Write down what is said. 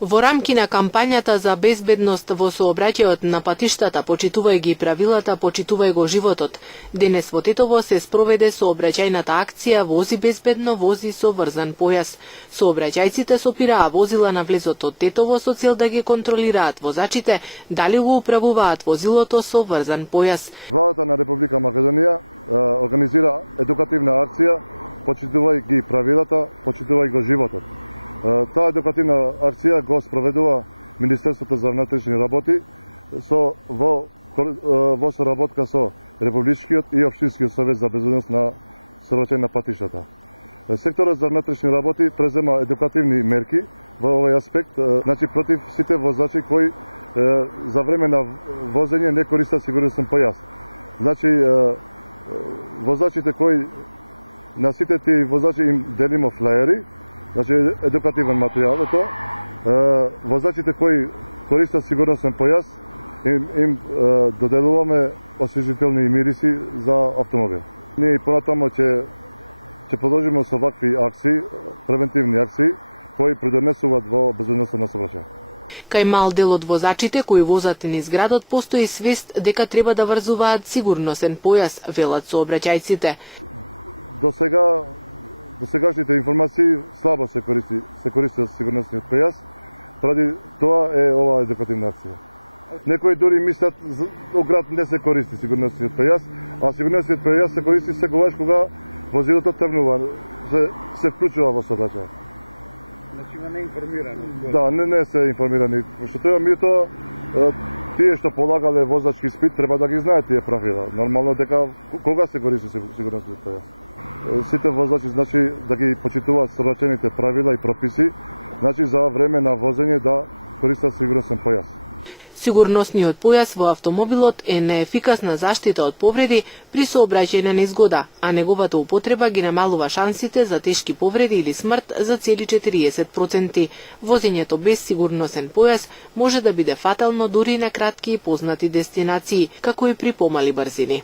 Во рамки на кампањата за безбедност во сообраќајот на патиштата, почитувај ги правилата, почитувај го животот, денес во Тетово се спроведе сообраќајната акција Вози безбедно, вози со врзан појас. Сообраќајците сопираа возила на влезот од Тетово со цел да ги контролираат возачите дали го управуваат возилото со врзан појас. Владата на Република Македонија организира едукативна акција Почитувај ги правилата, почитувај го животот. Таа едукативна акција го спроведува Министерството за внатрешни работи во соработка со Републичкиот и Општинскиот совет за безбедност на сообраќај на патиштата. Секторот за внатрешни работи презема едукативни мерки во овој аспект, против сите возачи кои за време на возење не користат сигурносен појас. Возачите кои на сите тие возачи им делимо флаери, едукативен материјал е тоа. Возачите кои користат сигурносен појас, им доделуваме освежителни мириси за автомобил. Ние и понатамо ќе продолжиме со вакви акции, превентивни акции, кои придонесуваат во безбедноста на сообраќај. Кај мал дел од возачите кои возат низ градот постои свест дека треба да врзуваат сигурносен појас, велат сообраќајците. До сегашните информации слабо се користи сигурносниот појас, поради тоа е оваа едукативна акција. Некои дури мислат во град не се користи сигурносниот појас, а сигурносниот појас се користи секогаш кога возилото тргнува, се вклучува во сообраќај. Значи не информирани. Да, не се информирани. Што тоа меѓутоа тие што полагале возачки испит треба да ги знаат тие правила. Нормално дека кога се користи сигурносниот појас. Сите возачи да ги почитуваат сообраќајните правила и прописи, за време на возење да користат сигурносен појас. Сигурносниот појас во автомобилот е неефикасна заштита од повреди при сообраќајна незгода, а неговата употреба ги намалува шансите за тешки повреди или смрт за цели 40%. Возењето без сигурносен појас може да биде фатално дури на кратки и познати дестинации, како и при помали брзини.